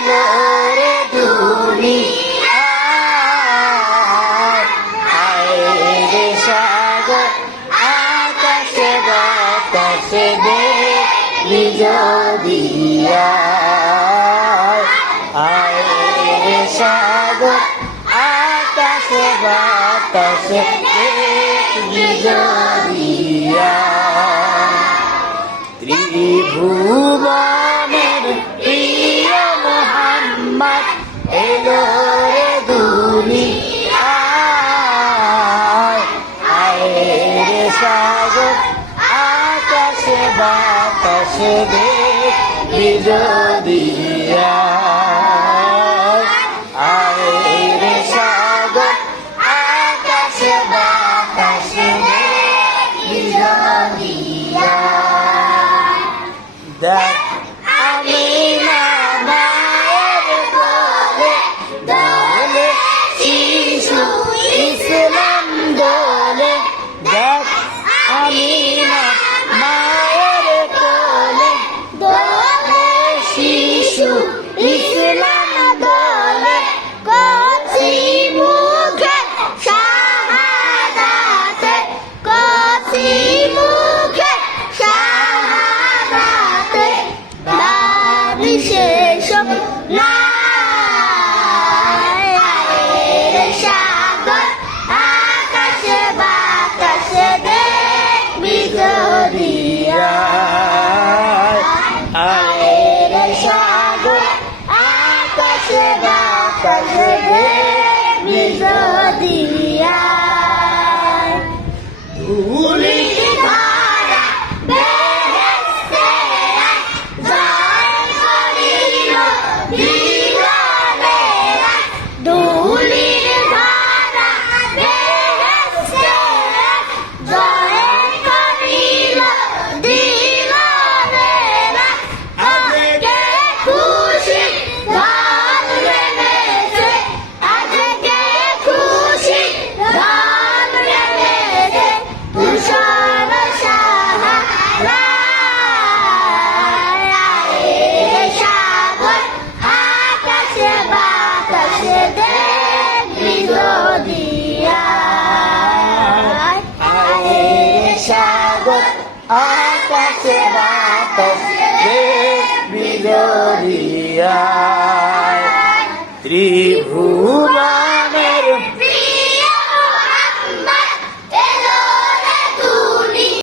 মোরে তুমি আরে সাগর আকাশে বাতাসে দে বিজদিয়া আরে সাগর আকাশে বাতাসে দে বিজদিয়া ত্রিভুবন আকাশে বাতাসে দেখ বিজদিয়া আয় রে সাগর আকাশে বাতাসে দেখ বিজদিয়া দেখ কোলে দোলে শিশু ইসলাম দোলে দেখ আমি না মায়ের কোলে দোলে শিশু, ইসলাম দোলে কচি মুখে শাহাদাতে, কচি মুখে শাহাদাতে। দাবি শেষ নাই বাতাসে দেখবি আকাশে বাতাস দেখবি জড়িয়া